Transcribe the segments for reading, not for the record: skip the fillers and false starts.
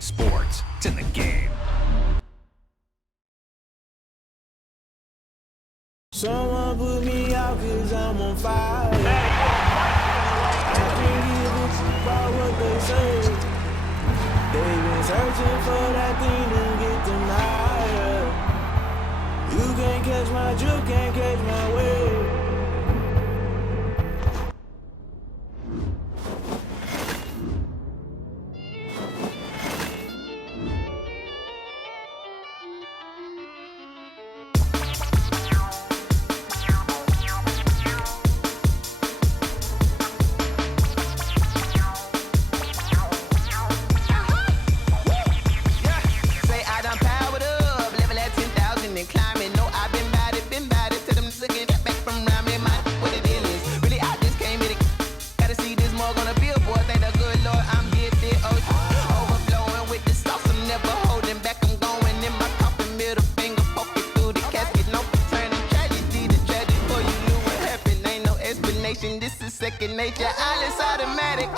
talking sports. It's in the game. Someone put me out cause I'm on fire. I can't give a fuck about what they say. They've been searching for that thing to get them higher. You can't catch my drift, can't catch my wave. This is second nature, all is automatic.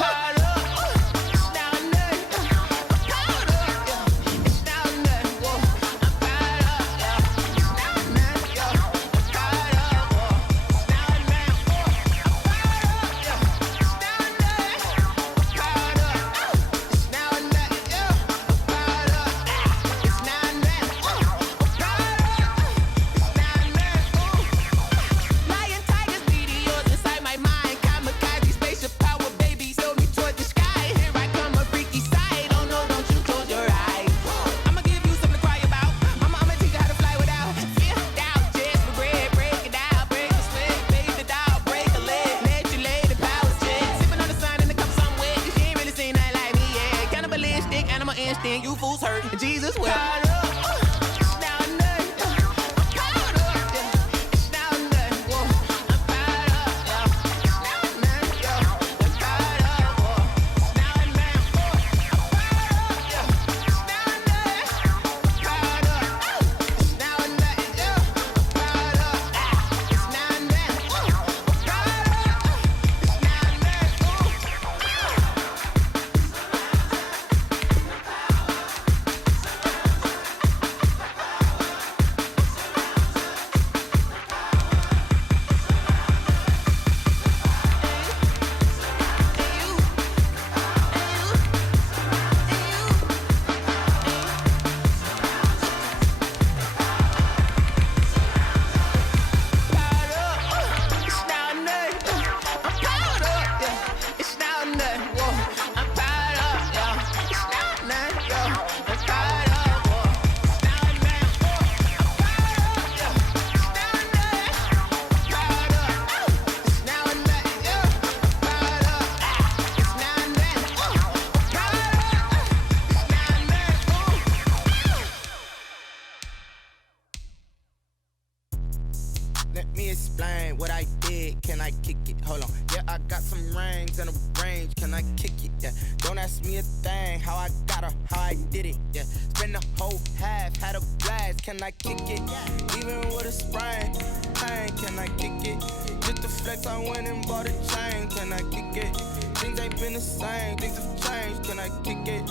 You fools hurt, Jesus will. Let me explain what I did. Can I kick it? Hold on. Yeah, I got some rings and a range. Can I kick it? Yeah. Don't ask me a thing. How I got her, how I did it. Yeah. Spend the whole half, had a blast. Can I kick it? Even with a sprain. Pain, can I kick it? Just the flex, I went and bought a chain. Can I kick it? Things ain't been the same. Things have changed. Can I kick it?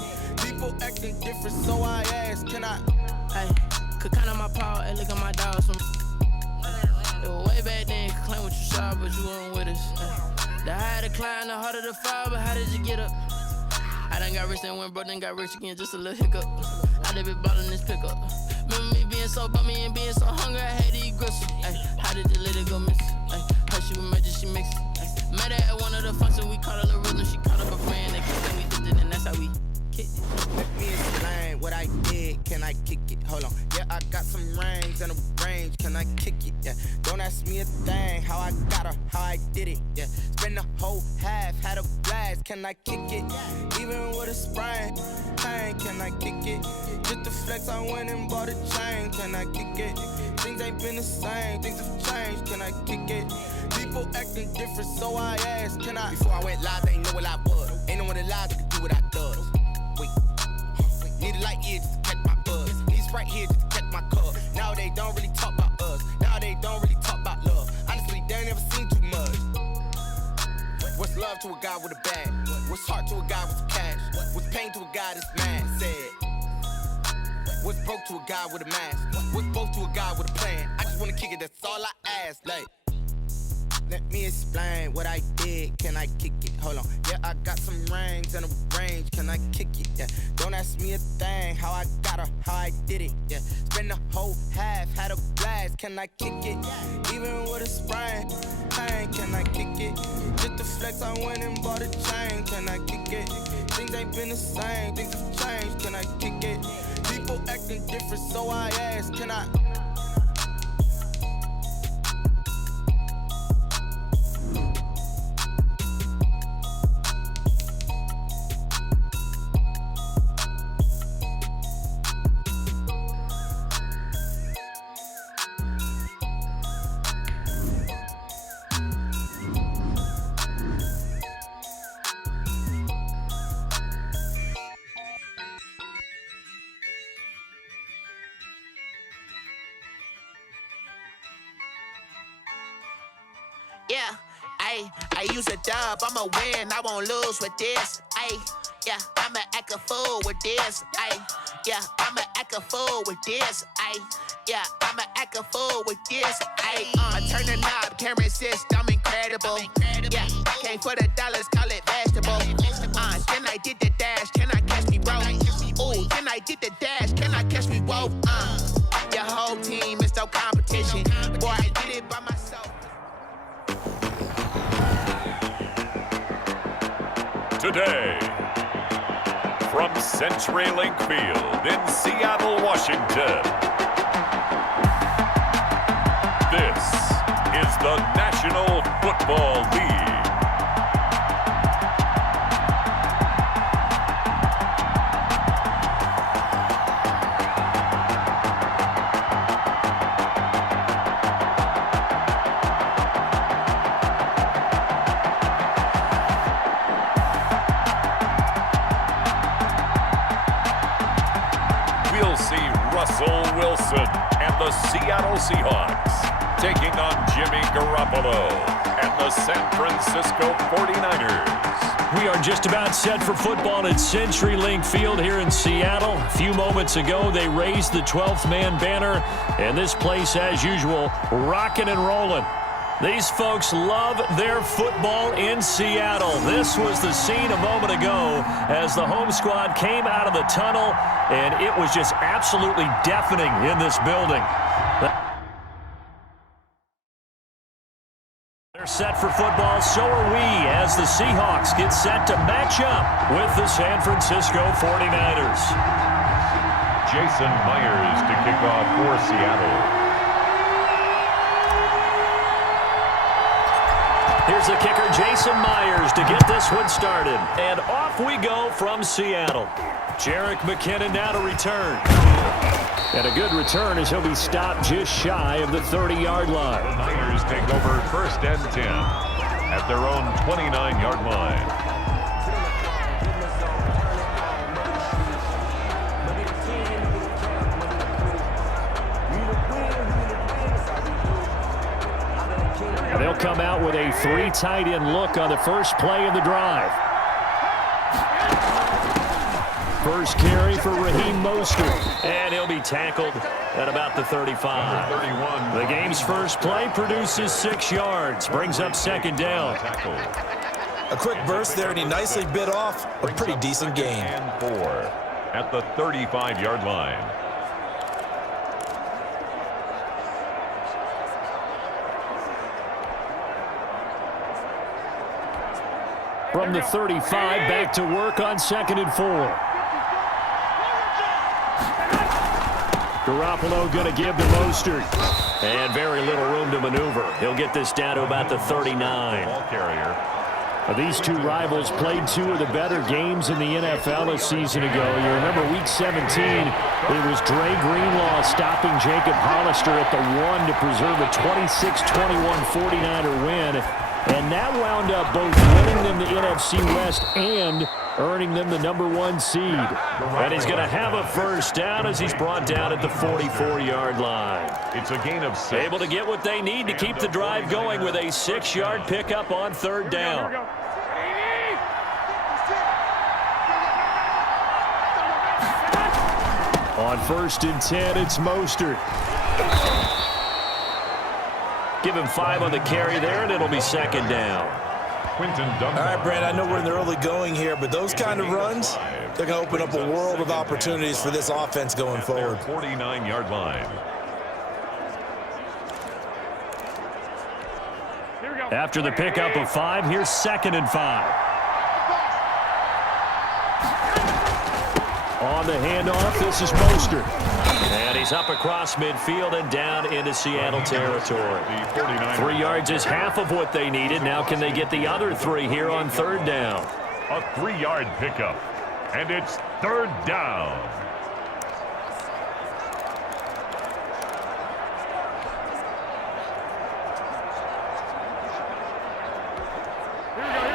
People acting different, so I ask. Can I? Hey, could count on my power. Hey, look at my dogs from. Way back then, you could claim what you saw, but you weren't with us. The higher the climb, the harder the fall, but how did you get up? I done got rich, then went broke, then got rich again, just a little hiccup. I done been ballin' this pickup. Remember me being so bummy and being so hungry, I had to eat gristle. Ay, how did you let it go miss? Ay, her she was magic, she mixed. Met her at one of the functions, we caught her the rhythm, she caught up a friend, and kissed, and we did it, and that's how we kicked it. Let me explain what I did. Can I kick it? Hold on. Yeah, I got some rings and a range. Can I kick it? Yeah. Don't ask me a thing. How I got her, how I did it. Yeah. Spend the whole half, had a blast. Can I kick it? Even with a sprain. Pain, can I kick it? Just the flex, I went and bought a chain. Can I kick it? Things ain't been the same. Things have changed. Can I kick it? People acting different, so I asked. Can I? Before I went live, they ain't know what I was. Ain't no one alive that could do what I does. Wait. Need a light year just to catch my buzz. Need Sprite here just to catch my cup. Now they don't really talk about us. Now they don't really talk about love. Honestly, they ain't never seen too much. What's love to a guy with a bag? What's heart to a guy with cash? What's pain to a guy that's mad? Said guy with a mask. We're both to a guy with a plan. I just wanna kick it, that's all I ask. Like, let me explain what I did. Can I kick it? Hold on. Yeah, I got some rings and a range. Can I kick it? Yeah. Don't ask me a thing. How I got her, how I did it. Yeah. Spend the whole half, had a blast. Can I kick it? Even with a sprain. Pain, can I kick it? Just the flex, I went and bought a chain. Can I kick it? Things ain't been the same. Things have changed. Can I kick it? People acting different, so I ask. Can I? Yeah, I use a dub, I'ma win, I won't lose with this. Yeah, I'ma act a fool with this. Yeah, I'ma act a fool with this. Yeah, I'ma act a fool with this. I turn the knob, can't resist, I'm incredible. Yeah, came for the dollars, call it vegetable. Then I did the dash, can I catch me, bro? Ooh, then I did the dash, can I catch me, whoa? Your whole team is no competition. Boy, I did it by myself. Today, from CenturyLink Field in Seattle, Washington, this is the National Football League. We'll see Russell Wilson and the Seattle Seahawks taking on Jimmy Garoppolo and the San Francisco 49ers. We are just about set for football at CenturyLink Field here in Seattle. A few moments ago, they raised the 12th man banner, and this place, as usual, rocking and rolling. These folks love their football in Seattle. This was the scene a moment ago as the home squad came out of the tunnel, and it was just absolutely deafening in this building. They're set for football, so are we, as the Seahawks get set to match up with the San Francisco 49ers. Jason Myers to kick off for Seattle. Here's the kicker, Jason Myers, to get this one started. And off we go from Seattle. Jerick McKinnon now to return. And a good return as he'll be stopped just shy of the 30-yard line. The Niners take over 1st and 10 at their own 29-yard line. They'll come out with a 3 tight end look on the first play of the drive. First carry for Raheem Mostert. And he'll be tackled at about the 35. 31. The game's first play produces 6 yards. Brings up 2nd down. A quick burst there, and he nicely bit off a pretty decent gain. And 4 at the 35-yard line. From the 35, back to work on 2nd and 4. Garoppolo going to give to Mostert. And very little room to maneuver. He'll get this down to about the 39. Ball carrier. These two rivals played 2 of the better games in the NFL a season ago. You remember Week 17, it was Dre Greenlaw stopping Jacob Hollister at the 1 to preserve a 26-21 49er win. And that wound up both winning them the NFC West and earning them the #1 seed. And he's going to have a first down as he's brought down at the 44-yard line. It's a gain of 6. Able to get what they need to keep the drive going with a 6-yard pickup on 3rd down. On 1st and 10, it's Mostert. Give him 5 on the carry there, and it'll be 2nd down. All right, Brand, I know we're in the early going here, but those kind of runs, they're going to open up a world of opportunities for this offense going forward. 49-yard line. After the pickup of 5, here's 2nd and 5. On the handoff, this is Mostert. And he's up across midfield and down into Seattle territory. 3 yards is half of what they needed. Now can they get the other 3 here on 3rd down? A 3-yard pickup. And it's 3rd down.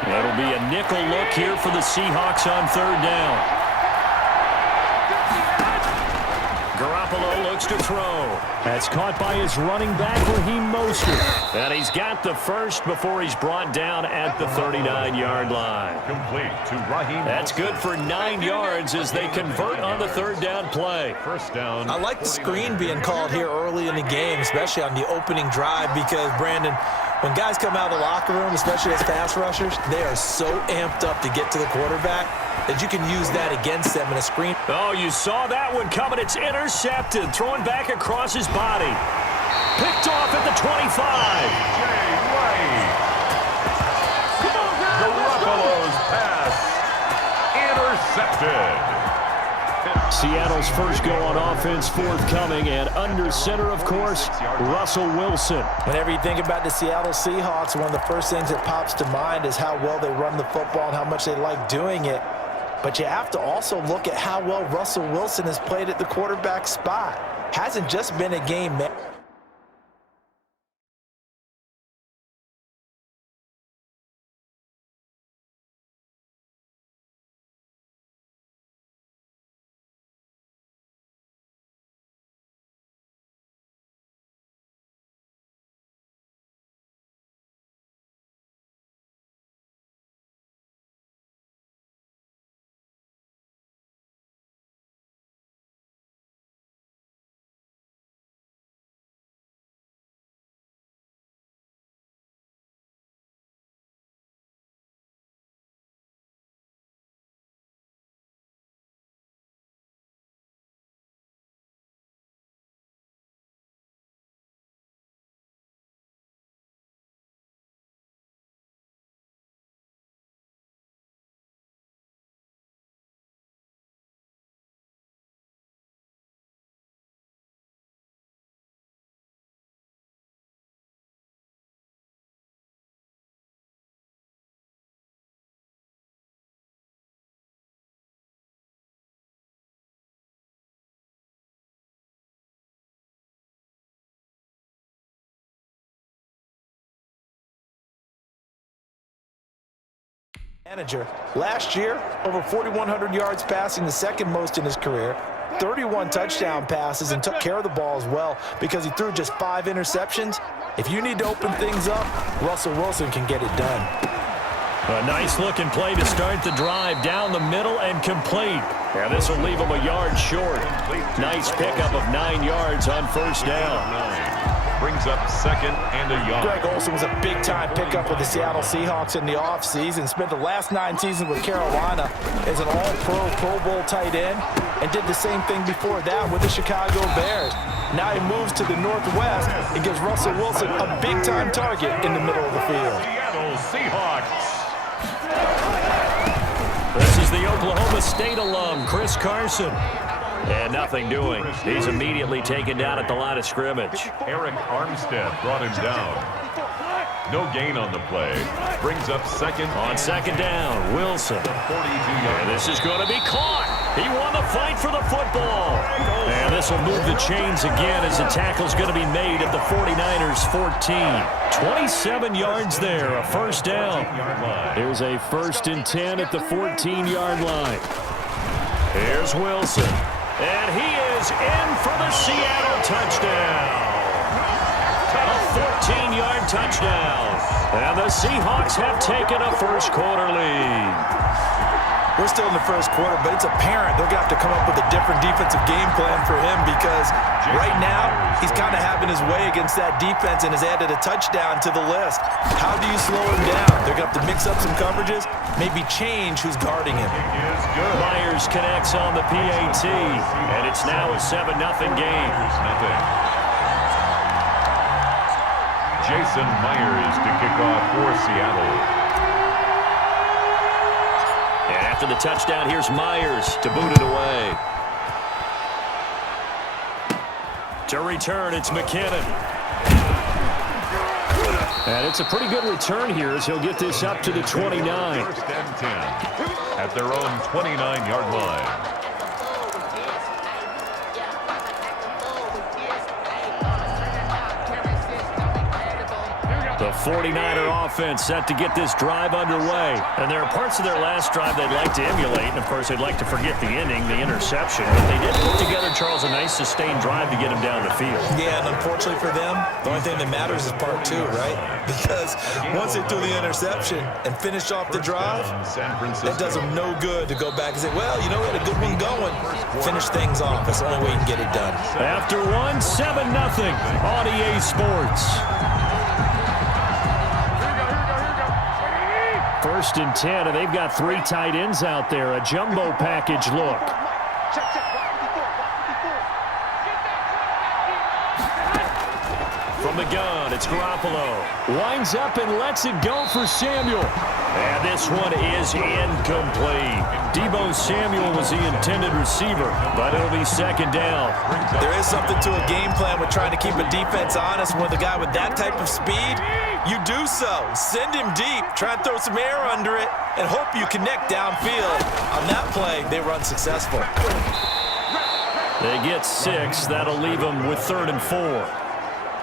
That'll be a nickel look here for the Seahawks on 3rd down. Garoppolo looks to throw. That's caught by his running back, Raheem Mostert. And he's got the first before he's brought down at the 39-yard line. Complete to Raheem. That's good for 9 yards as they convert on the 3rd down play. 1st down. I like the screen being called here early in the game, especially on the opening drive, because, Brandon, when guys come out of the locker room, especially as pass rushers, they are so amped up to get to the quarterback that you can use that against them in a screen. Oh, you saw that one coming. It's intercepted. Throwing back across his body. Picked off at the 25. Jay White. Garoppolo's pass intercepted. Seattle's first go on offense forthcoming, and under center, of course, Russell Wilson. Whenever you think about the Seattle Seahawks, one of the first things that pops to mind is how well they run the football and how much they like doing it. But you have to also look at how well Russell Wilson has played at the quarterback spot. Hasn't just been a game man. Manager. Last year, over 4,100 yards passing, the second most in his career. 31 touchdown passes and took care of the ball as well because he threw just 5 interceptions. If you need to open things up, Russell Wilson can get it done. A nice looking play to start the drive down the middle and complete. Yeah, this will leave him a yard short. Nice pickup of 9 yards on 1st down. Brings up 2nd and a yard. Greg Olsen was a big-time pickup with the Seattle Seahawks in the offseason. Spent the last 9 seasons with Carolina as an all-pro, Pro Bowl tight end, and did the same thing before that with the Chicago Bears. Now he moves to the Northwest and gives Russell Wilson a big-time target in the middle of the field. Seattle Seahawks. This is the Oklahoma State alum, Chris Carson. And nothing doing. He's immediately taken down at the line of scrimmage. Eric Armstead brought him down. No gain on the play. Brings up 2nd. On 2nd down, Wilson. 42-yard. And this is going to be caught. He won the fight for the football. And this will move the chains again as the tackle's going to be made at the 49ers 14. 27 yards there, a 1st down. Here's a 1st and 10 at the 14-yard line. Here's Wilson. And he is in for the Seattle touchdown. A 14-yard touchdown. And the Seahawks have taken a first quarter lead. We're still in the first quarter, but it's apparent they're going to have to come up with a different defensive game plan for him because right now he's kind of having his way against that defense and has added a touchdown to the list. How do you slow him down? They're going to have to mix up some coverages, maybe change who's guarding him. Myers connects on the PAT, and it's now a 7-0 game. Jason Myers to kick off for Seattle. And after the touchdown, here's Myers to boot it away. To return, it's McKinnon. And it's a pretty good return here as he'll get this up to the 29. First and 10 at their own 29-yard line. The 49er offense set to get this drive underway. And there are parts of their last drive they'd like to emulate. And, of course, they'd like to forget the ending, the interception. But they did put together, Charles, a nice sustained drive to get him down the field. Yeah, and unfortunately for them, the only thing that matters is part 2, right? Because once they threw the interception and finished off the drive, it does them no good to go back and say, well, you know, we had a good one going. Finish things off. That's the only way you can get it done. After 7-0 on EA Sports. First and 10, and they've got 3 tight ends out there. A jumbo package look. From the gun, it's Garoppolo. Winds up and lets it go for Samuel. And this one is incomplete. Deebo Samuel was the intended receiver, but it'll be second down. There is something to a game plan with trying to keep a defense honest. With a guy with that type of speed, you do so. Send him deep, try and throw some air under it, and hope you connect downfield. On that play, they were unsuccessful. They get 6. That'll leave them with 3rd and 4.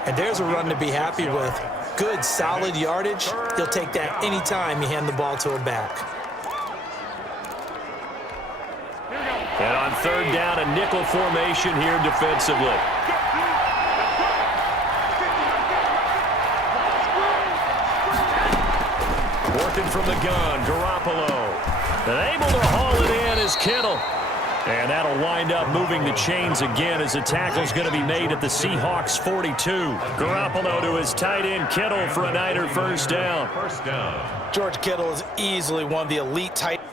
And there's a run to be happy with. Good, solid yardage. He'll take that anytime you hand the ball to a back. And on 3rd down, a nickel formation here defensively. Working from the gun, Garoppolo. And able to haul it in is Kittle. And that'll wind up moving the chains again as the tackle's going to be made at the Seahawks 42. Garoppolo to his tight end Kittle for a Niner first down. George Kittle is easily one of the elite tight ends.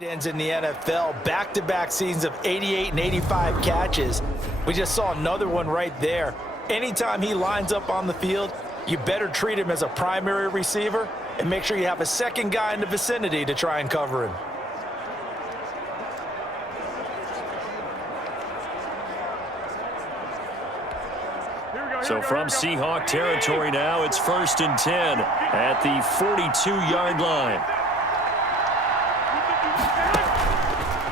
Ends in the NFL, back-to-back seasons of 88 and 85 catches. We just saw another one right there. Anytime he lines up on the field, you better treat him as a primary receiver and make sure you have a second guy in the vicinity to try and cover him. So from Seahawk territory now, it's 1st and 10 at the 42-yard line.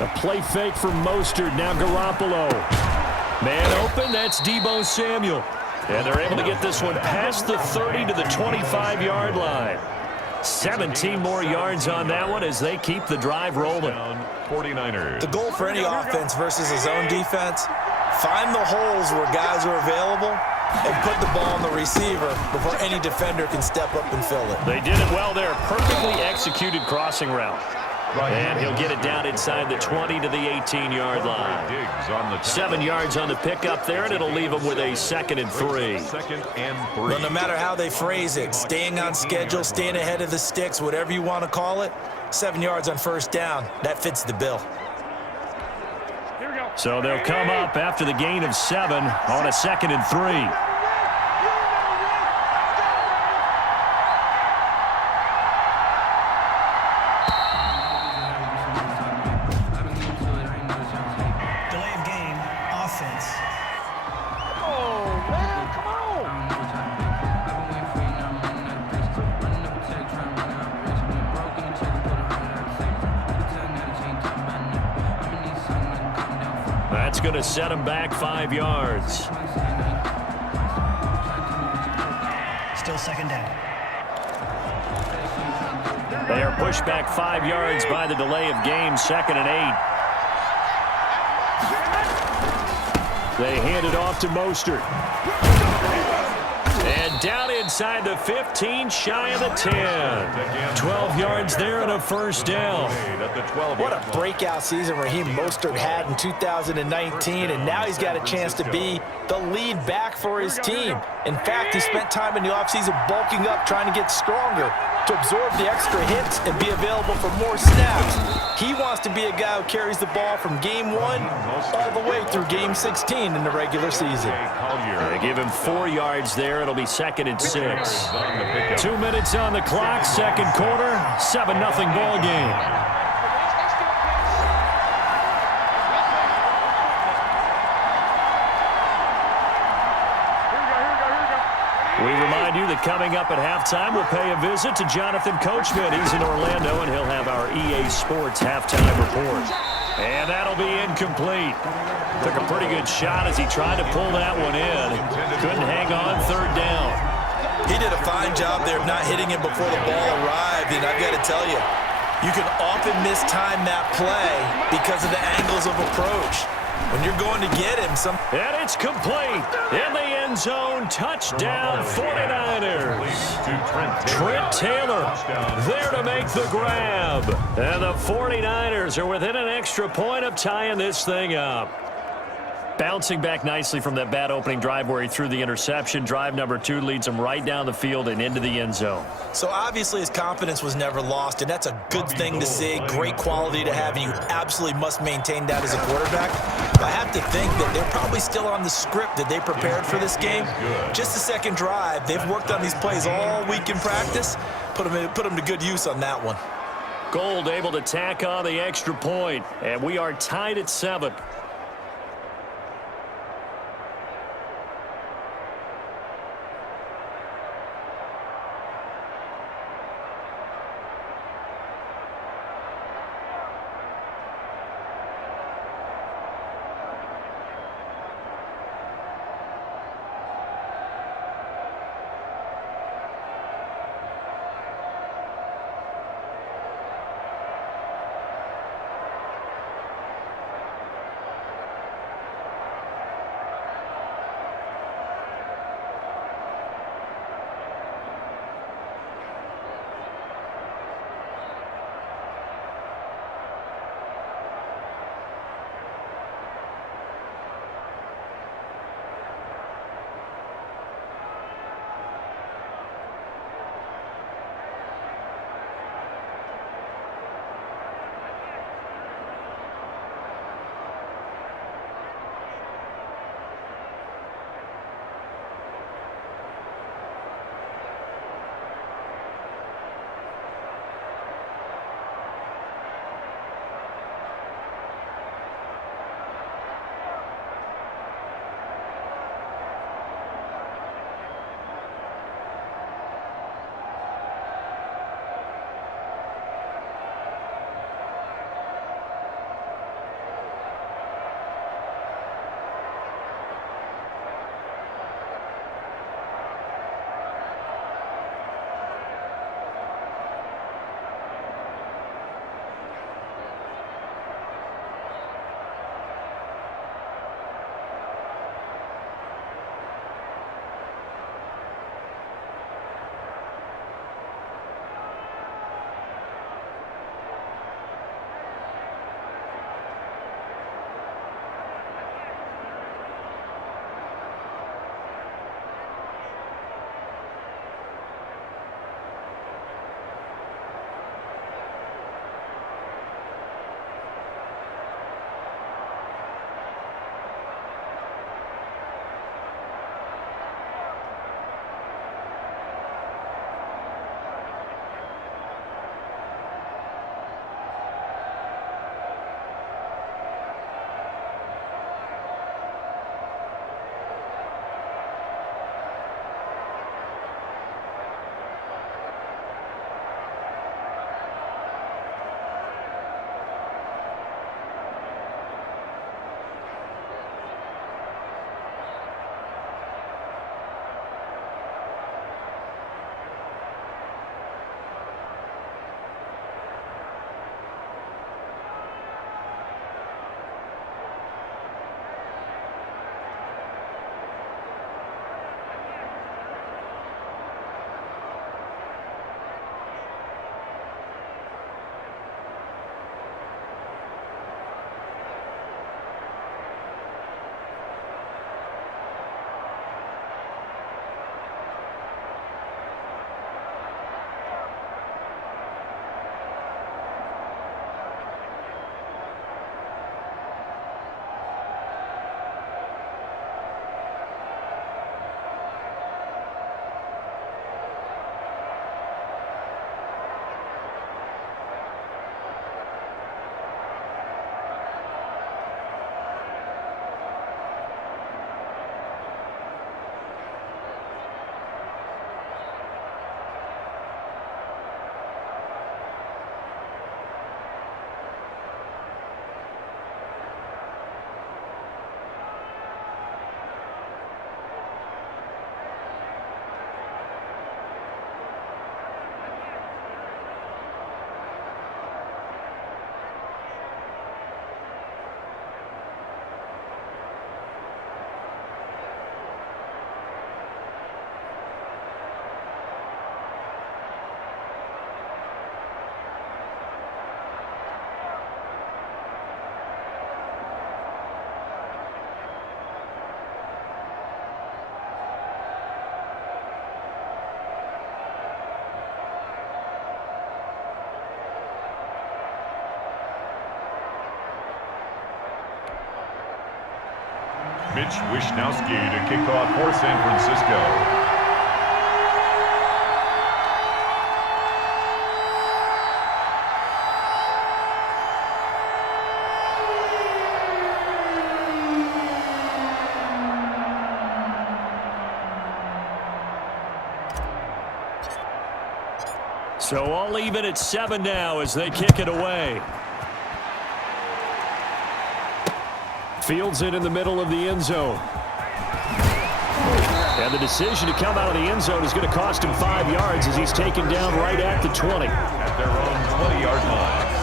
A play fake from Mostert. Now Garoppolo. Man open. That's Deebo Samuel. And they're able to get this one past the 30 to the 25-yard line. 17 more yards on that one as they keep the drive rolling. 49ers. The goal for any offense versus a zone defense, find the holes where guys are available and put the ball on the receiver before any defender can step up and fill it. They did it well there. Perfectly executed crossing route. And he'll get it down inside the 20 to the 18-yard line. 7 yards on the pickup there, and it'll leave them with a 2nd and 3. Well, no matter how they phrase it, staying on schedule, staying ahead of the sticks, whatever you want to call it, 7 yards on first down, that fits the bill. So they'll come up after the gain of 7 on a 2nd and 3. That's going to set them back 5 yards. Still 2nd down. They are pushed back 5 yards by the delay of game, 2nd and 8. They hand it off to Mostert. And down inside the 15, shy of the 10. 12 yards there and a first down. What a breakout season Raheem Mostert had in 2019, and now he's got a chance to be the lead back for his team. In fact, he spent time in the offseason bulking up, trying to get stronger to absorb the extra hits and be available for more snaps. He wants to be a guy who carries the ball from game 1 all the way through game 16 in the regular season. They give him 4 yards there. It'll be 2nd and 6. 2 minutes on the clock, 2nd quarter, 7-0 ball game. We remind you that coming up at halftime, we'll pay a visit to Jonathan Coachman. He's in Orlando, and he'll have our EA Sports halftime report. And that'll be incomplete. Took a pretty good shot as he tried to pull that one in. Couldn't hang on 3rd down. He did a fine job there of not hitting him before the ball arrived, and I've got to tell you, you can often mistime that play because of the angles of approach. When you're going to get him, and it's complete in the end zone. Touchdown, 49ers. Trent Taylor there to make the grab. And the 49ers are within an extra point of tying this thing up. Bouncing back nicely from that bad opening drive where he threw the interception. Drive number 2 leads him right down the field and into the end zone. So obviously his confidence was never lost, and that's a good thing to see. Great quality to have, and you absolutely must maintain that as a quarterback. But I have to think that they're probably still on the script that they prepared for this game. Just the second drive. They've worked on these plays all week in practice. Put them to good use on that one. Gold able to tack on the extra point, and we are tied at 7. Mitch Wishnowski to kick off for San Francisco. So all even at 7 now as they kick it away. Fields it in the middle of the end zone. And the decision to come out of the end zone is going to cost him 5 yards as he's taken down right at the 20. At their own 20-yard line.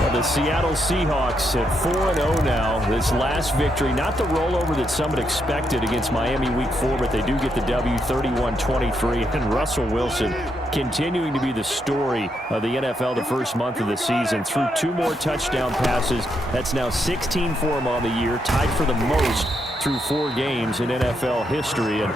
Well, the Seattle Seahawks at 4-0 now. This last victory, not the rollover that some had expected against Miami Week 4, but they do get the W 31-23. And Russell Wilson continuing to be the story of the NFL the first month of the season. Threw 2 more touchdown passes. That's now 16 for him on the year, tied for the most through 4 games in NFL history. And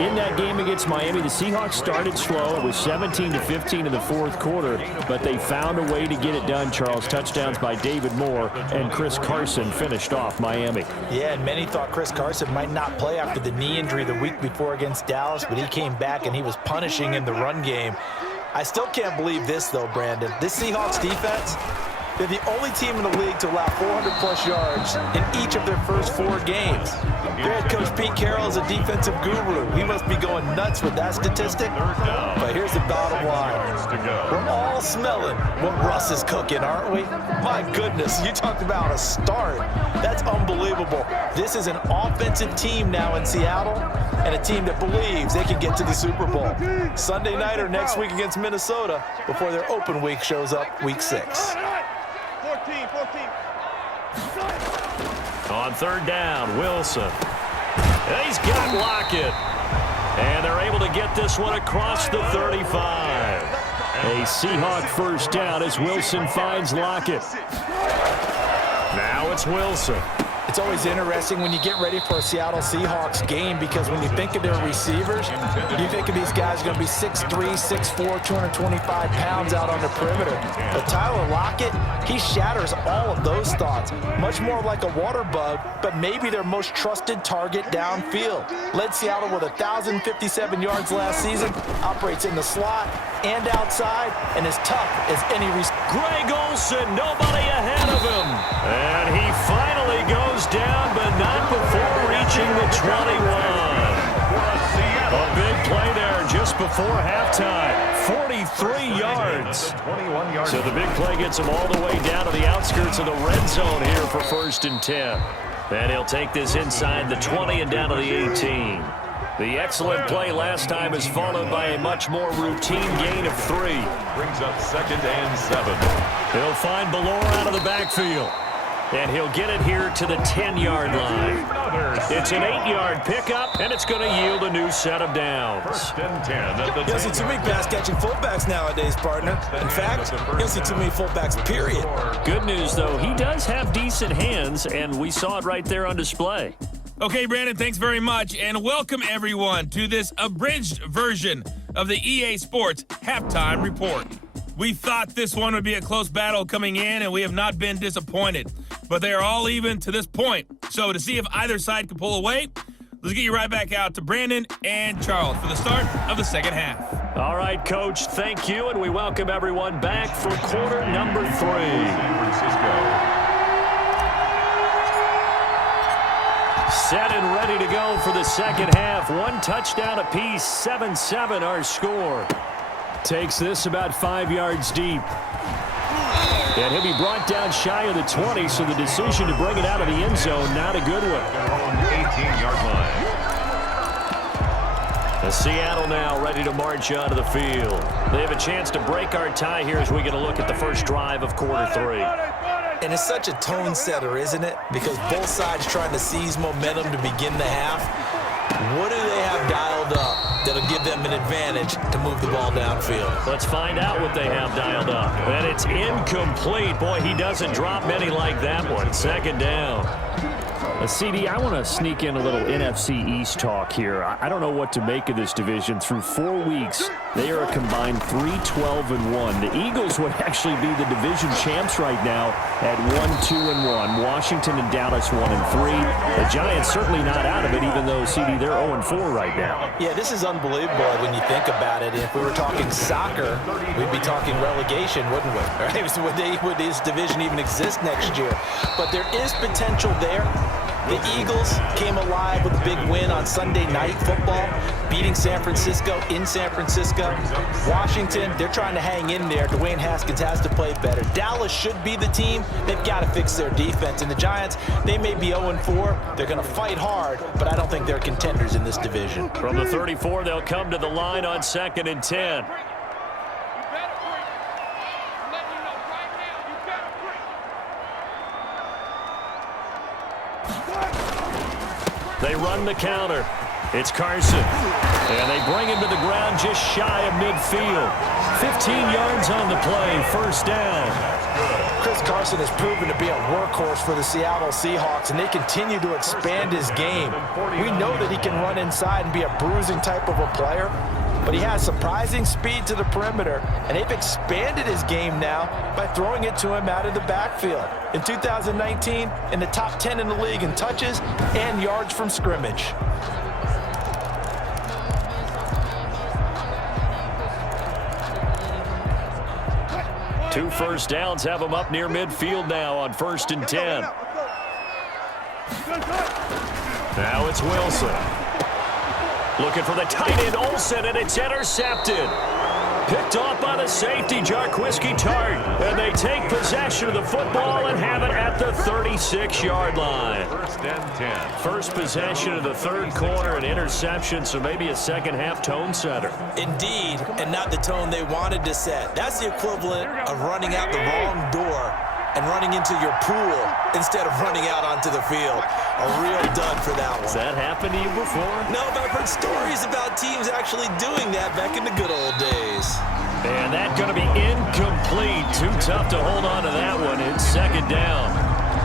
in that game against Miami, the Seahawks started slow. It was 17-15 in the fourth quarter, but they found a way to get it done, Charles. Touchdowns by David Moore and Chris Carson finished off Miami. Yeah, and many thought Chris Carson might not play after the knee injury the week before against Dallas, but he came back and he was punishing in the run game. I still can't believe this, though, Brandon. This Seahawks defense, they're the only team in the league to allow 400-plus yards in each of their first 4 games. Their head coach Pete Carroll is a defensive guru. He must be going nuts with that statistic. But here's the bottom line. We're all smelling what Russ is cooking, aren't we? My goodness, you talked about a start. That's unbelievable. This is an offensive team now in Seattle and a team that believes they can get to the Super Bowl. Sunday night or next week against Minnesota before their open week shows up week 6. 14. On 3rd down, Wilson. He's got Lockett. And they're able to get this one across the 35. A Seahawk first down as Wilson finds Lockett. Now it's Wilson. It's always interesting when you get ready for a Seattle Seahawks game because when you think of their receivers, you think of these guys going to be 6'3", 6'4", 225 pounds out on the perimeter. But Tyler Lockett, he shatters all of those thoughts. Much more like a water bug, but maybe their most trusted target downfield. Led Seattle with 1,057 yards last season, operates in the slot and outside, and as tough as any receiver. Greg Olsen, nobody ahead of him. And he finally goes down, but not before reaching the 21. A big play there just before halftime. 43 yards. So the big play gets him all the way down to the outskirts of the red zone here for 1st and 10. And he'll take this inside the 20 and down to the 18. The excellent play last time is followed by a much more routine gain of 3. Brings up 2nd and 7. He'll find Ballore out of the backfield. And he'll get it here to the 10-yard line. It's an 8-yard pickup, and it's going to yield a new set of downs. 1st and 10 at the You don't see too many pass-catching fullbacks nowadays, partner. In fact, you don't see too many fullbacks, period. Good news, though, he does have decent hands, and we saw it right there on display. Okay, Brandon, thanks very much, and welcome everyone to this abridged version of the EA Sports Halftime Report. We thought this one would be a close battle coming in, and we have not been disappointed. But they are all even to this point. So to see if either side can pull away, let's get you right back out to Brandon and Charles for the start of the second half. All right, Coach, thank you, and we welcome everyone back for quarter number 3. San Francisco. Set and ready to go for the second half. 1 touchdown apiece, 7-7 our score. Takes this about 5 yards deep. And he'll be brought down shy of the 20, so the decision to bring it out of the end zone, not a good one. Their own 18-yard line. The Seattle now ready to march onto the field. They have a chance to break our tie here as we get a look at the first drive of quarter 3. And it's such a tone setter, isn't it? Because both sides trying to seize momentum to begin the half. What do they have dialed up that'll give them an advantage to move the ball downfield? Let's find out what they have dialed up. And it's incomplete. Boy, he doesn't drop many like that one. 2nd down. CD, I want to sneak in a little NFC East talk here. I don't know what to make of this division. Through 4 weeks, they are a combined 3-12-1. The Eagles would actually be the division champs right now at 1-2-1. Washington and Dallas 1-3. The Giants certainly not out of it, even though, CD, they're 0-4 right now. Yeah, this is unbelievable when you think about it. If we were talking soccer, we'd be talking relegation, wouldn't we? Right? Would this division even exist next year? But there is potential there. The Eagles came alive with a big win on Sunday Night Football, beating San Francisco in San Francisco. Washington, they're trying to hang in there. Dwayne Haskins has to play better. Dallas should be the team. They've got to fix their defense. And the Giants, they may be 0-4. They're going to fight hard, but I don't think they're contenders in this division. From the 34, they'll come to the line on 2nd and 10. They run the counter. It's Carson. And they bring him to the ground just shy of midfield. 15 yards on the play, first down. Chris Carson has proven to be a workhorse for the Seattle Seahawks, and they continue to expand his game. We know that he can run inside and be a bruising type of a player, but he has surprising speed to the perimeter, and they've expanded his game now by throwing it to him out of the backfield. In 2019, in the top 10 in the league in touches and yards from scrimmage. Two first downs have him up near midfield now on 1st and 10. Now it's Wilson. Looking for the tight end, Olsen, and it's intercepted. Picked off by the safety, Jarquiski Tart. And they take possession of the football and have it at the 36-yard line. 1st and 10. First possession of the third quarter, an interception, so maybe a second-half tone setter. Indeed, and not the tone they wanted to set. That's the equivalent of running out the wrong door and running into your pool instead of running out onto the field. A real dud for that one. Has that happened to you before? No, but I've heard stories about teams actually doing that back in the good old days. And that's going to be incomplete. Too tough to hold on to that one. It's 2nd down.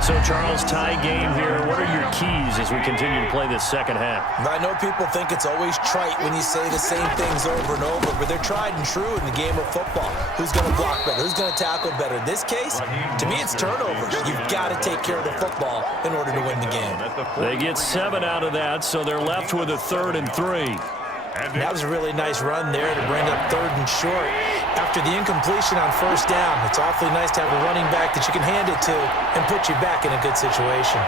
So, Charles, tie game here. What are your keys as we continue to play this second half? I know people think it's always trite when you say the same things over and over, but they're tried and true in the game of football. Who's going to block better? Who's going to tackle better? In this case, to me, it's turnovers. You've got to take care of the football in order to win the game. They get 7 out of that, so they're left with a 3rd and 3. That was a really nice run there to bring up 3rd and short. After the incompletion on 1st down, it's awfully nice to have a running back that you can hand it to and put you back in a good situation.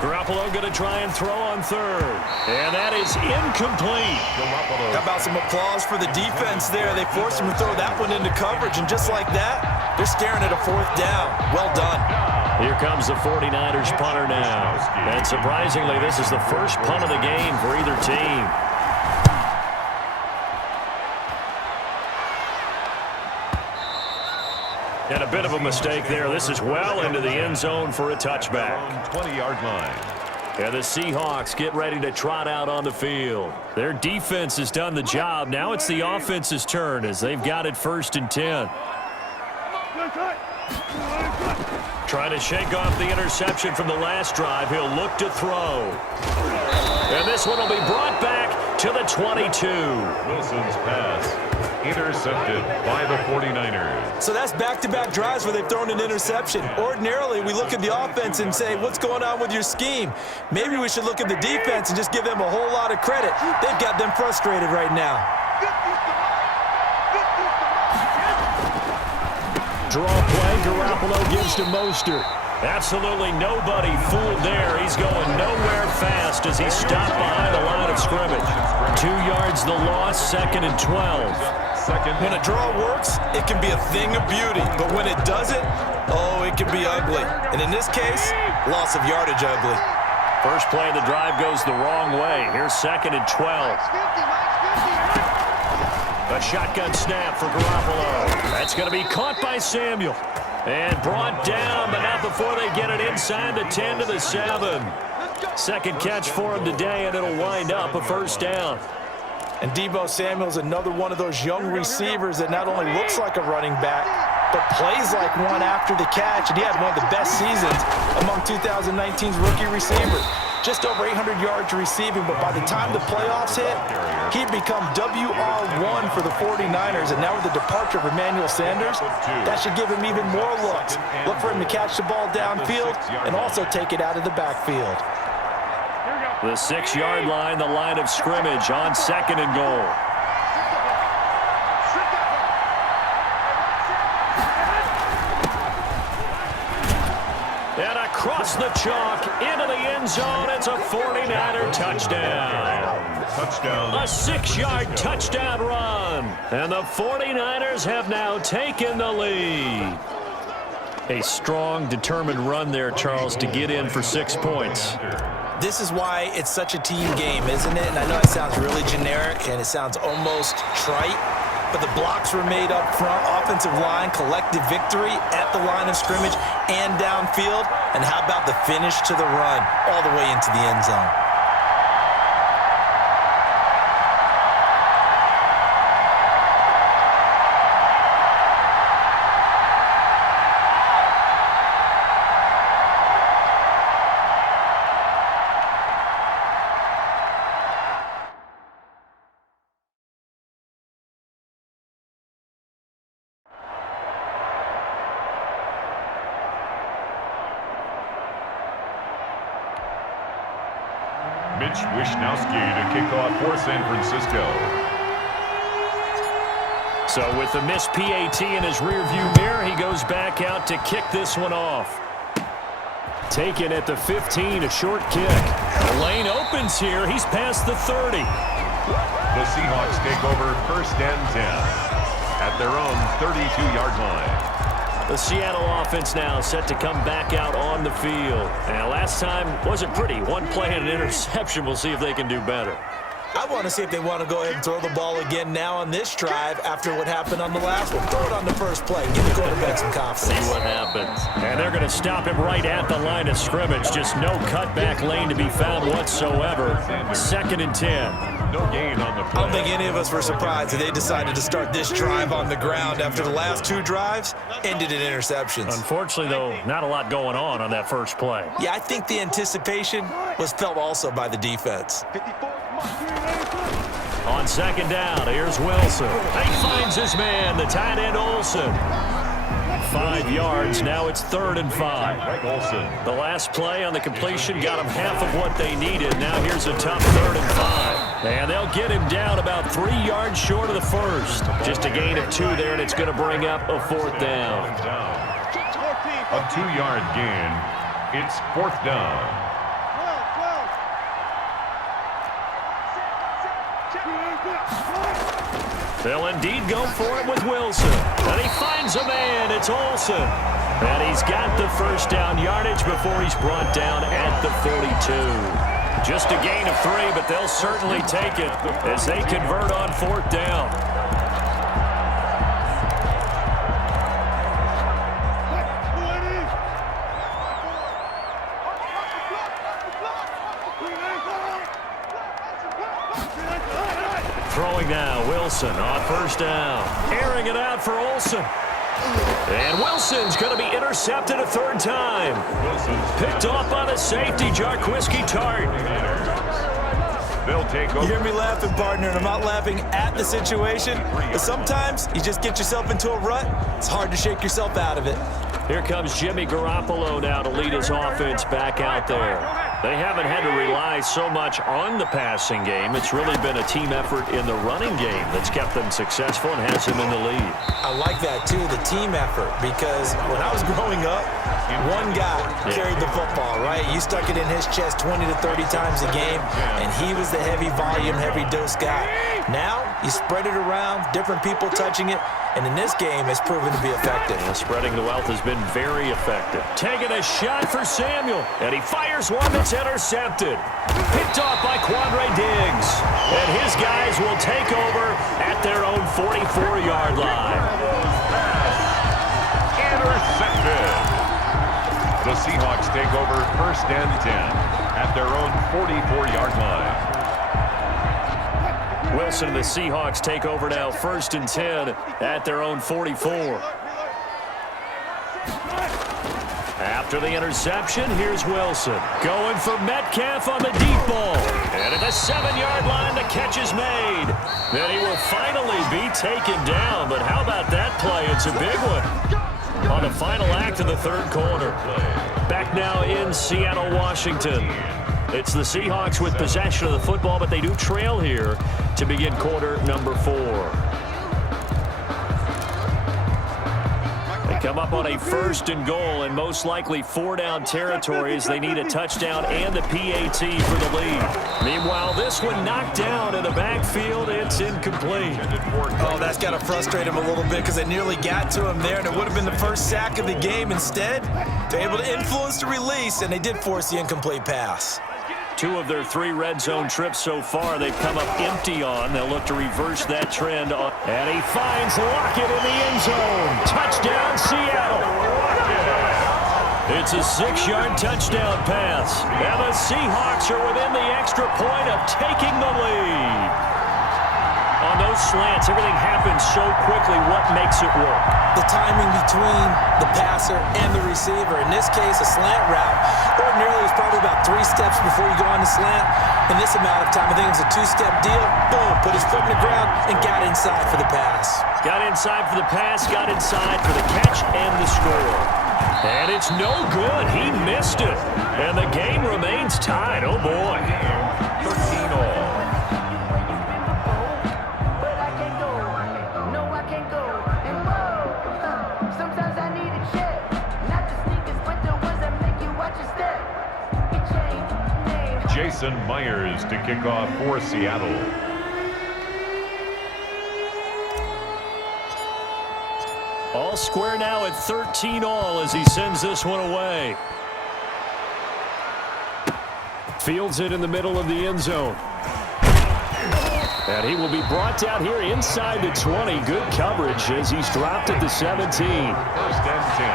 Garoppolo going to try and throw on 3rd. And that is incomplete. How about some applause for the defense there? They forced him to throw that one into coverage, and just like that, they're staring at a 4th down. Well done. Here comes the 49ers punter now. And surprisingly, this is the first punt of the game for either team. And a bit of a mistake there. This is well into the end zone for a touchback. 20-yard line. And the Seahawks get ready to trot out on the field. Their defense has done the job. Now it's the offense's turn as they've got it 1st and 10. Trying to shake off the interception from the last drive. He'll look to throw. And this one will be brought back to the 22. Wilson's pass intercepted by the 49ers. So that's back-to-back drives where they've thrown an interception. Ordinarily, we look at the offense and say, what's going on with your scheme? Maybe we should look at the defense and just give them a whole lot of credit. They've got them frustrated right now. Draw play, Garoppolo gives to Mostert. Absolutely nobody fooled there. He's going nowhere fast as he stopped behind the line of scrimmage. 2 yards the loss, 2nd and 12. When a draw works, it can be a thing of beauty. But when it doesn't, oh, it can be ugly. And in this case, loss of yardage ugly. First play of the drive goes the wrong way. Here's 2nd and 12. A shotgun snap for Garoppolo. That's going to be caught by Samuel. And brought down, but not before they get it inside the 10 to the 7. Second catch for him today, and it'll wind up a 1st down. And Deebo Samuel's another one of those young receivers that not only looks like a running back, but plays like one after the catch. And he had one of the best seasons among 2019's rookie receivers. Just over 800 yards receiving, but by the time the playoffs hit, he'd become WR1 for the 49ers. And now with the departure of Emmanuel Sanders, that should give him even more looks. Look for him to catch the ball downfield and also take it out of the backfield. The 6-yard line, the line of scrimmage on 2nd and goal. And across the chalk, into the end zone, it's a 49er touchdown. Touchdown. A 6-yard touchdown run. And the 49ers have now taken the lead. A strong, determined run there, Charles, to get in for 6 points. This is why it's such a team game, isn't it? And I know it sounds really generic and it sounds almost trite, but the blocks were made up front, offensive line, collective victory at the line of scrimmage and downfield. And how about the finish to the run all the way into the end zone? Mitch Wishnowski to kick off for San Francisco. So with the missed PAT in his rearview mirror, he goes back out to kick this one off. Taken at the 15, a short kick. The lane opens here. He's past the 30. The Seahawks take over 1st and 10 at their own 32-yard line. The Seattle offense now set to come back out on the field. And last time wasn't pretty. One play and an interception. We'll see if they can do better. I want to see if they want to go ahead and throw the ball again now on this drive after what happened on the last one. Throw it on the first play. Give the quarterback some confidence. See what happens. And they're going to stop him right at the line of scrimmage. Just no cutback lane to be found whatsoever. 2nd and 10. No gain on the play. I don't think any of us were surprised that they decided to start this drive on the ground after the last 2 drives ended in interceptions. Unfortunately, though, not a lot going on that first play. Yeah, I think the anticipation was felt also by the defense. On 2nd down, here's Wilson. He finds his man, the tight end Olsen. 5 yards, now it's 3rd and 5. Olsen. The last play on the completion got them half of what they needed. Now here's a tough 3rd and 5. And they'll get him down about 3 yards short of the first. Just a gain of 2 there, and it's going to bring up a 4th down. A 2-yard gain. It's 4th down. They'll indeed go for it with Wilson. And he finds a man. It's Olsen. And he's got the first down yardage before he's brought down at the 42. Just a gain of 3, but they'll certainly take it as they convert on 4th down. Throwing now, Wilson on 1st down. Airing it out for Olsen. And Wilson's going to be intercepted a 3rd time. Picked off by the safety, Jarquiski Tart. They'll take over. You hear me laughing, partner, and I'm not laughing at the situation, but sometimes you just get yourself into a rut. It's hard to shake yourself out of it. Here comes Jimmy Garoppolo now to lead his offense back out there. They haven't had to rely so much on the passing game. It's really been a team effort in the running game that's kept them successful and has them in the lead. I like that, too, the team effort, because when I was growing up, one guy carried the football, right? You stuck it in his chest 20 to 30 times a game, and he was the heavy volume, heavy dose guy. Now, you spread it around, different people touching it, and in this game, it's proven to be effective. And spreading the wealth has been very effective. Taking a shot for Samuel, and he fires one that's intercepted. Picked off by Quandre Diggs. And his guys will take over at their own 44-yard line. Intercepted. The Seahawks take over 1st and 10 at their own 44-yard line. Wilson and the Seahawks take over now, 1st and 10 at their own 44. After the interception, here's Wilson. Going for Metcalf on the deep ball. And at the 7-yard line, the catch is made. Then he will finally be taken down. But how about that play? It's a big one on the final act of the 3rd quarter. Back now in Seattle, Washington. It's the Seahawks with possession of the football, but they do trail here to begin quarter number 4. Come up on a 1st and goal and most likely 4-down territory as they need a touchdown and the PAT for the lead. Meanwhile, this one knocked down in the backfield. It's incomplete. Oh, that's got to frustrate him a little bit because they nearly got to him there, and it would have been the first sack of the game. Instead, they're able to influence the release, and they did force the incomplete pass. 2 of their 3 red zone trips so far, they've come up empty on. They'll look to reverse that trend. And he finds Lockett in the end zone. Touchdown, Seattle. It's a 6-yard touchdown pass. And the Seahawks are within the extra point of taking the lead. On those slants, everything happens so quickly. What makes it work? The timing between the passer and the receiver. In this case, a slant route. Ordinarily, it's probably about 3 steps before you go on the slant. In this amount of time, I think it was a 2-step deal. Boom, put his foot in the ground and got inside for the pass. Got inside for the pass, got inside for the catch and the score. And it's no good. He missed it. And the game remains tied. Oh, boy. 13-all. Jason Myers to kick off for Seattle. All square now at 13-all as he sends this one away. Fields it in the middle of the end zone. And he will be brought down here inside the 20. Good coverage as he's dropped at the 17. 1st and 10.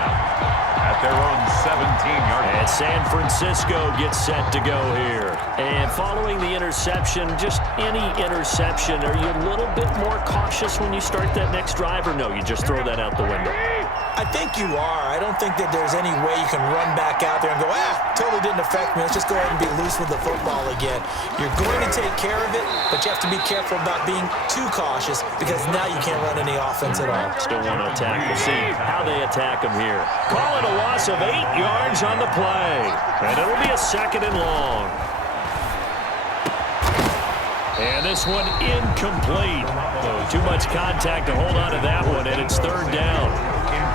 At their own 17-yard line. And San Francisco gets set to go here. And following the interception, just any interception, are you a little bit more cautious when you start that next drive, or no, you just throw that out the window? I think you are. I don't think that there's any way you can run back out there and go, totally didn't affect me. Let's just go ahead and be loose with the football again. You're going to take care of it, but you have to be careful about being too cautious because now you can't run any offense at all. Still want to attack. We'll see how they attack him here. Call it a loss of 8 yards on the play. And it'll be a 2nd and long. And this one incomplete. Too much contact to hold on to that one, and it's 3rd down.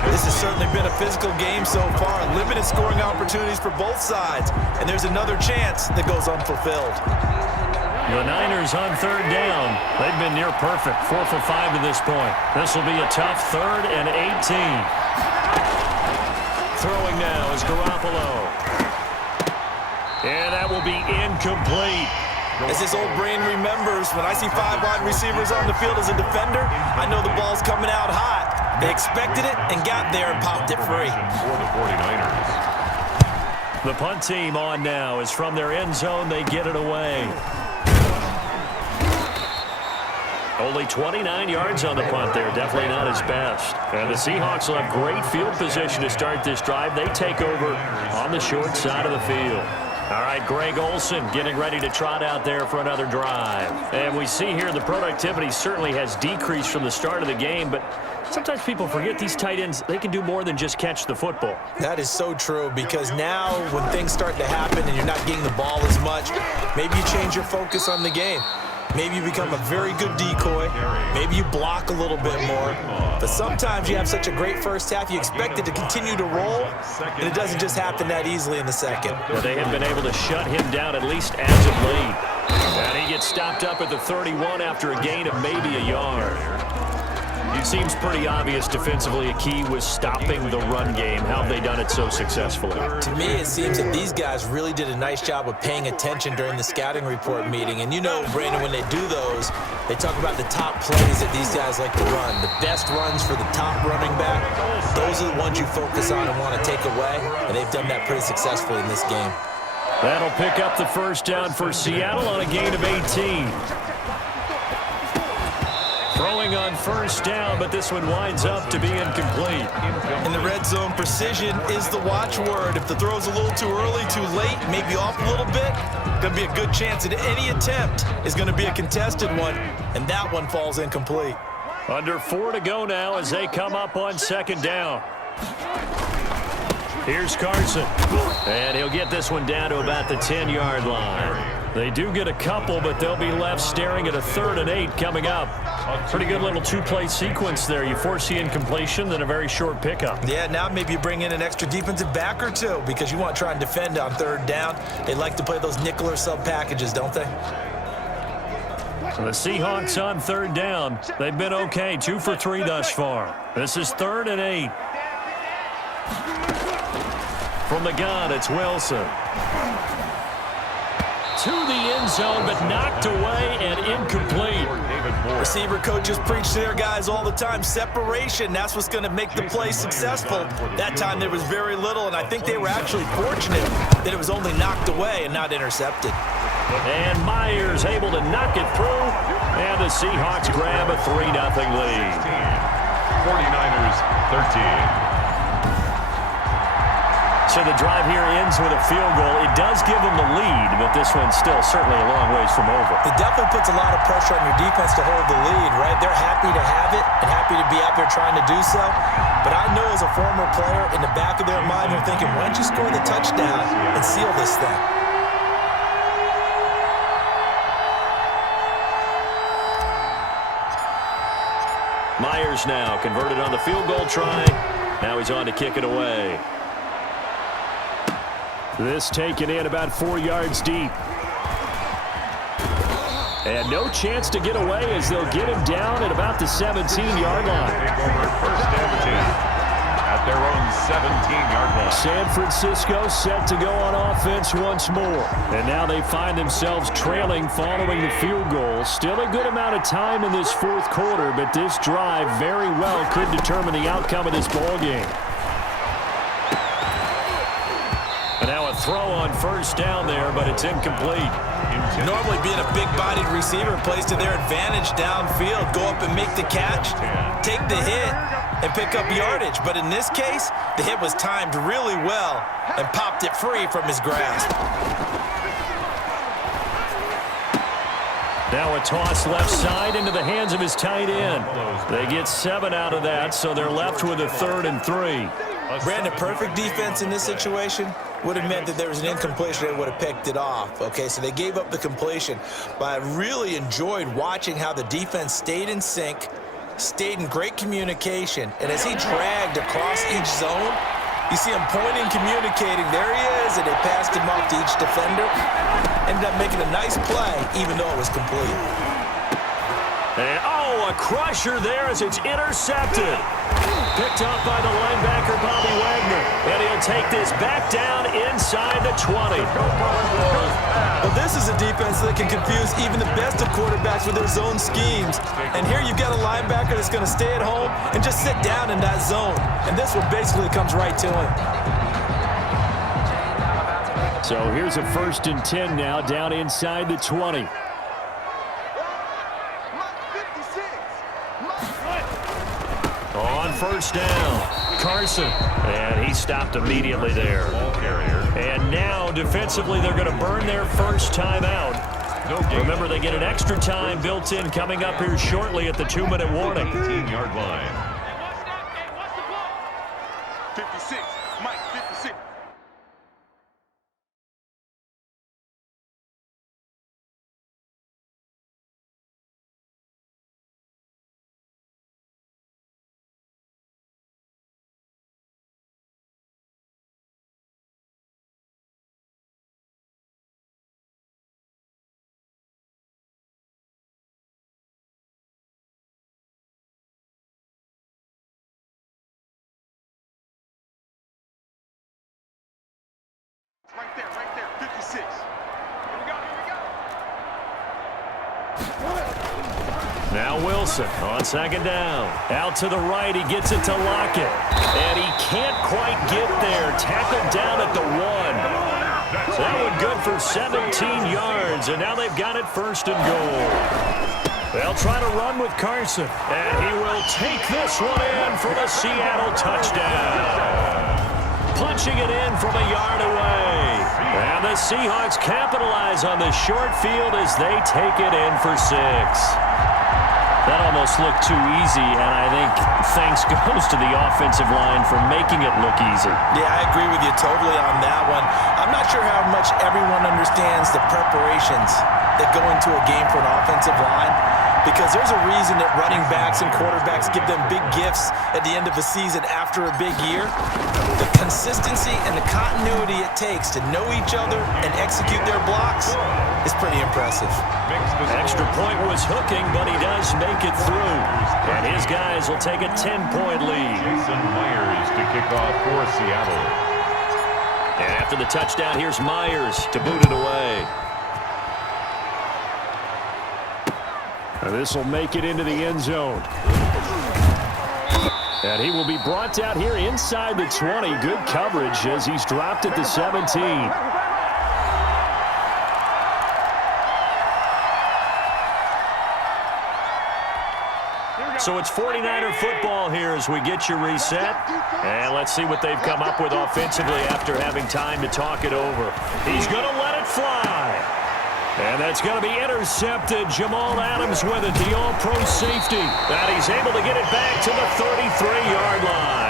This has certainly been a physical game so far. Limited scoring opportunities for both sides. And there's another chance that goes unfulfilled. The Niners on 3rd down. They've been near perfect. 4 for 5 to this point. This will be a tough 3rd and 18. Throwing now is Garoppolo. And that will be incomplete. As his old brain remembers, when I see 5 wide receivers on the field as a defender, I know the ball's coming out hot. They expected it and got there and popped it free. For the 49ers. The punt team on now is from their end zone. They get it away. Only 29 yards on the punt there. Definitely not his best. And the Seahawks will have great field position to start this drive. They take over on the short side of the field. All right, Greg Olsen getting ready to trot out there for another drive. And we see here the productivity certainly has decreased from the start of the game, but sometimes people forget these tight ends, they can do more than just catch the football. That is so true, because now when things start to happen and you're not getting the ball as much, maybe you change your focus on the game. Maybe you become a very good decoy. Maybe you block a little bit more. But sometimes you have such a great first half, you expect it to continue to roll, and it doesn't just happen that easily in the second. Well, they have been able to shut him down at least as of late. And he gets stopped up at the 31 after a gain of maybe a yard. It seems pretty obvious defensively a key was stopping the run game. How have they done it so successfully? To me, it seems that these guys really did a nice job of paying attention during the scouting report meeting. And you know, Brandon, when they do those, they talk about the top plays that these guys like to run. The best runs for the top running back, those are the ones you focus on and want to take away. And they've done that pretty successfully in this game. That'll pick up the first down for Seattle on a gain of 18. Throwing on first down, but this one winds up to be incomplete. In the red zone, precision is the watchword. If the throw's a little too early, too late, maybe off a little bit, going to be a good chance that any attempt is going to be a contested one, and that one falls incomplete. Under 4 to go now as they come up on second down. Here's Carson, and he'll get this one down to about the 10-yard line. They do get a couple, but they'll be left staring at a 3rd and 8 coming up. Pretty good little two-play sequence there. You force the incompletion, then a very short pickup. Yeah, now maybe you bring in an extra defensive back or two because you want to try and defend on 3rd down. They like to play those nickel or sub packages, don't they? So the Seahawks on 3rd down. They've been okay, 2 for 3 thus far. This is 3rd and 8. From the gun, it's Wilson. To the end zone, but knocked away and incomplete. Receiver coaches preach to their guys all the time. Separation, that's what's going to make the play successful. That time there was very little, and I think they were actually fortunate that it was only knocked away and not intercepted. And Myers able to knock it through, and the Seahawks grab a 3-0 lead. 49ers 13. So the drive here ends with a field goal. It does give them the lead, but this one's still certainly a long ways from over. It definitely puts a lot of pressure on your defense to hold the lead, right? They're happy to have it and happy to be out there trying to do so. But I know as a former player, in the back of their mind, they're thinking, why don't you score the touchdown and seal this thing? Myers now converted on the field goal try. Now he's on to kick it away. This taken in about 4 yards deep. And no chance to get away as they'll get him down at about the 17-yard line. First and 10 at their own 17-yard line. San Francisco set to go on offense once more. And now they find themselves trailing following the field goal. Still a good amount of time in this 4th quarter, but this drive very well could determine the outcome of this ball game. And now a throw on first down there, but it's incomplete. Normally being a big-bodied receiver plays to their advantage downfield. Go up and make the catch, take the hit, and pick up yardage. But in this case, the hit was timed really well and popped it free from his grasp. Now a toss left side into the hands of his tight end. They get 7 out of that, so they're left with a 3rd and 3. Brandon, perfect defense in this situation would have meant that there was an incompletion. They would have picked it off. Okay, so they gave up the completion. But I really enjoyed watching how the defense stayed in sync, stayed in great communication. And as he dragged across each zone, you see him pointing, communicating. There he is, and they passed him off to each defender. Ended up making a nice play, even though it was complete. And, a crusher there as it's intercepted. Picked up by the linebacker, Bobby Wagner. And he'll take this back down inside the 20. Well, this is a defense that can confuse even the best of quarterbacks with their zone schemes. And here you've got a linebacker that's going to stay at home and just sit down in that zone. And this one basically comes right to him. So here's a 1st and 10 now down inside the 20. On first down, Carson. And he stopped immediately there. And now, defensively, they're going to burn their first timeout. Remember, they get an extra time built in coming up here shortly at the 2-minute warning. 15-yard line. 56, Mike, 56. Right there, 56. Here we go. Now Wilson on second down. Out to the right, he gets it to Lockett. And he can't quite get there. Tackled down at the 1. So that one good for 17 yards. And now they've got it 1st and goal. They'll try to run with Carson, and he will take this one in for the Seattle touchdown. Punching it in from a yard away. And the Seahawks capitalize on the short field as they take it in for 6. That almost looked too easy, and I think thanks goes to the offensive line for making it look easy. Yeah, I agree with you totally on that one. I'm not sure how much everyone understands the preparations that go into a game for an offensive line, because there's a reason that running backs and quarterbacks give them big gifts at the end of a season after a big year. The consistency and the continuity it takes to know each other and execute their blocks is pretty impressive. Extra point was hooking, but he does make it through. And his guys will take a 10-point lead. Jason Myers to kick off for Seattle. And after the touchdown, here's Myers to boot it away. This will make it into the end zone. And he will be brought down here inside the 20. Good coverage as he's dropped at the 17. So it's 49er football here as we get you reset. And let's see what they've come up with offensively after having time to talk it over. He's going to let it fly. And that's going to be intercepted. Jamal Adams with it, the all-pro safety. And he's able to get it back to the 33-yard line.